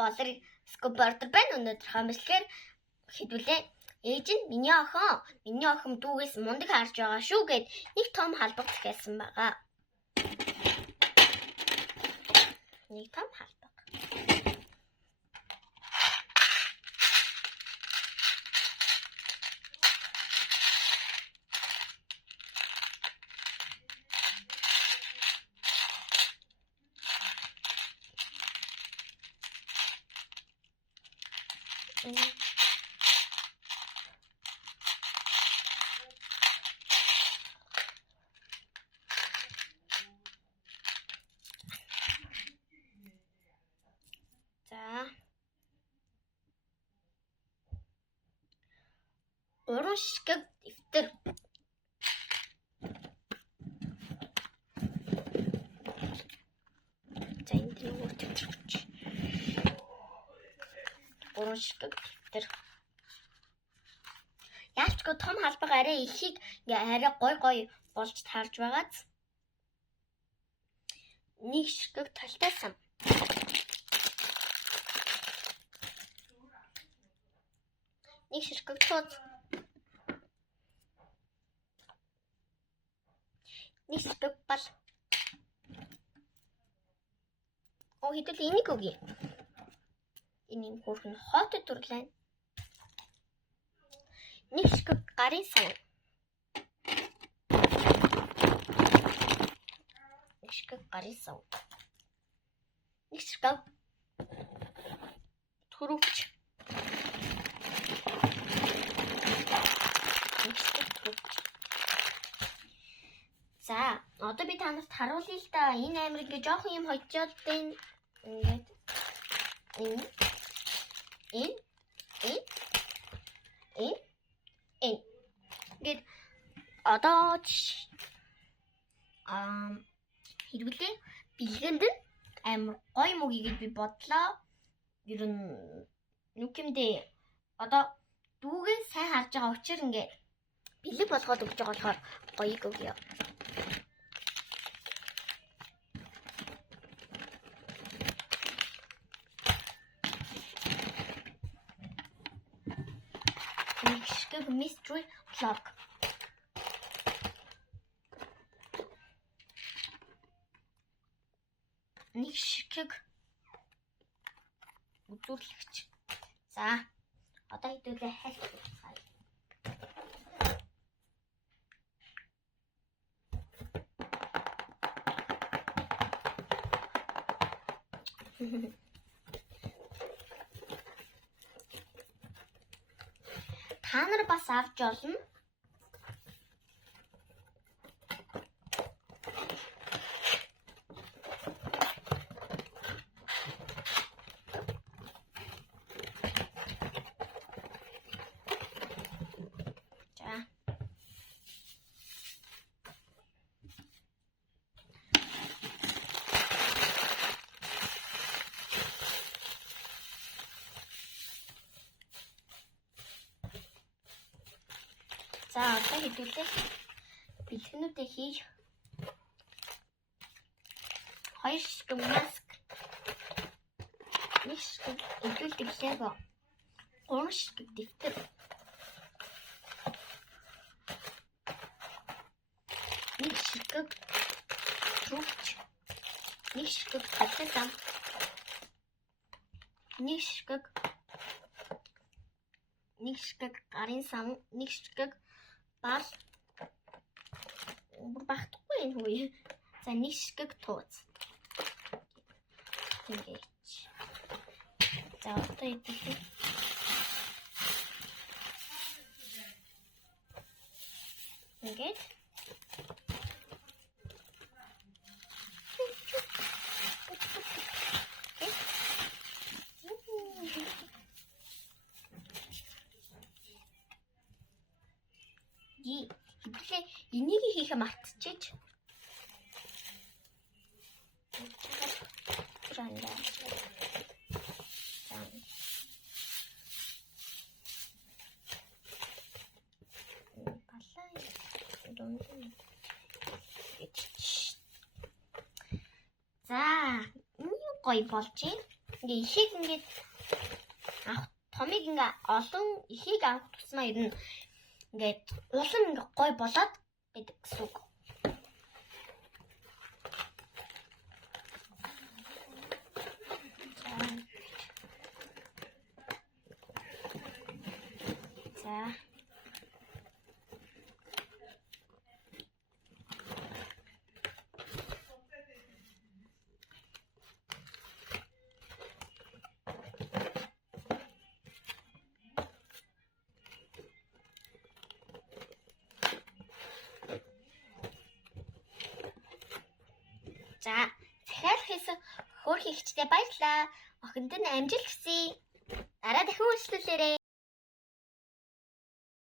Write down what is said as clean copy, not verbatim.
болор скобордер байна. Өнөөдөр хамслагаар хэдүүлээ. Ээж нь миний охин дүүгээс мундаг харж байгаа шүү гэд нэг том халбаг захиалсан байгаа. Нэг том халбаг. Уран шигэг дэвтэр. За энэ юу гэж уран шигэг дэвтэр. Яалчгүй том халбаг арай ихийг арай гой болж таарж байгааз. Нэг шигэг талтай сан. Нэг шигэг тууз. Нэг шигэг бал. Хэдүүл энийг үгүй. Энэ хөрхөн хоотой дурлаа. Нэг шигэг гарын сан. Нэг шигэг гарын сан. Нэг шигэг төрөвч. За, одоо би танарт харуулъя л да. Энэ амир ингээ жоохон юм хожоод байна. Ингээд. Ингээд одоо хэрвээ бэлгэнд нь амир гоё мөгийг гэж би бодлоо. Ер нь нүг юмдээ одоо дүүгээ сайн харж байгаа учраас ингээд бэлэг болгоод өгч байгаа болохоор гоёг өгье. Mystery clock. Нэг шигэг үзүүлэгч. За, одоо хэдүүлээ хальт. Та нар бас авч олно. За, одоо хэдүүлээ бэлгэнүүдээ хийж 2 шигэг маск, 1 шигэг өдөлтөг лего, 3 шигэг дэвтэр, 1 шигэг трубч, 1 шигэг катетам, 1 шигэг гарын сан, 1 шигэг бал багтахгүй энэ хүү. За, 1 шигэг тууз. Ингэж. За, одоо идэв. Ингэж. Хэдүүлээ энийг хийхэ мартчихэж. За, энэ гоё болж байна. ингээ ихийг ингээ авах томыг ингээ олон ихийг авах тусмаа ер нь ингээд улам ингээ гой болоод байдаг гэсэн үг. За. За, захиалах хийсэн хөөр хийгчдээ баярлалаа. Охинд нь амжилт хүсье. Дараа дахин үйлчлүүлээрэй.